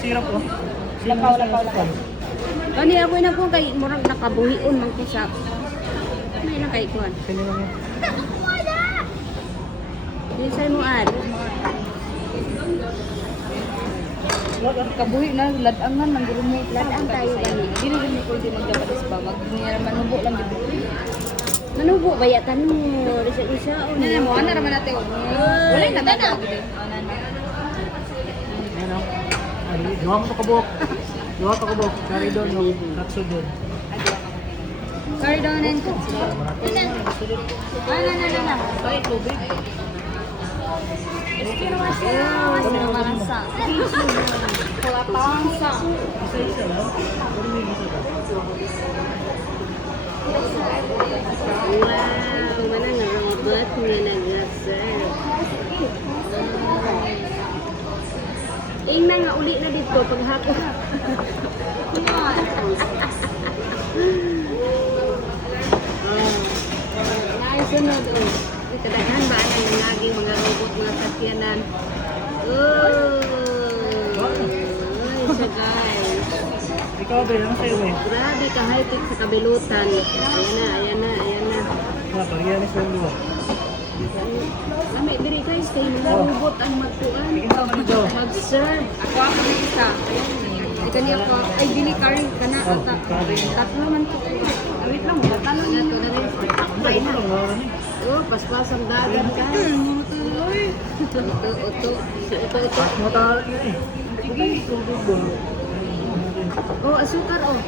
Sirap po. Lakaw, lakaw, lakaw. Kani ako na po kay murag nakabuhion man ko sa. May na kay kuan. Kani lang yan. Dinsay mo ad. Kabuhi na, ladangan, manggurumit. Ladang tayo gani. Hindi na rin ko hindi magdapadas ba. Manubo lang dito. Manubo ba yatan mo? Risa-risa o Ano mo, ano naman natin? Wala yung natanda. Ayan o. Gawa mo ito kabuk. Gawa ito kabuk. Kari doon yung katso doon. Sorry doon and katsu. Na. Ay, tubig. Ano marasa? Wala pangsa. Isa-isa no? Pero may isa ka. Wow, mana nga robot nga nag-serve. Ingnan nga uli na dito paghapon. Naisunod o. Itadahan ba ang naging mga robot mga sakyanan? Ay, siya guys. Ikaw ba yan? Ano sa'yo eh? Grabe ka high-tech sa kabilutan. Ayan na. Pagyanis ng luwa. Kami, diri guys, kayo mga robot ang magtuan. Ikaw ka dito. Mag-serve. Ako isa. Di kanya ko, ay dili kari ka na. Oh, kari. Tatlo man to. Wait lang, tatlo Ano to na rin? Ay, ito lang naman eh. Oh, paspas ang dagat guys. Uto. Si uto. Mas matalag yun eh. Sige. Tubig ba? Oh, asukar oh.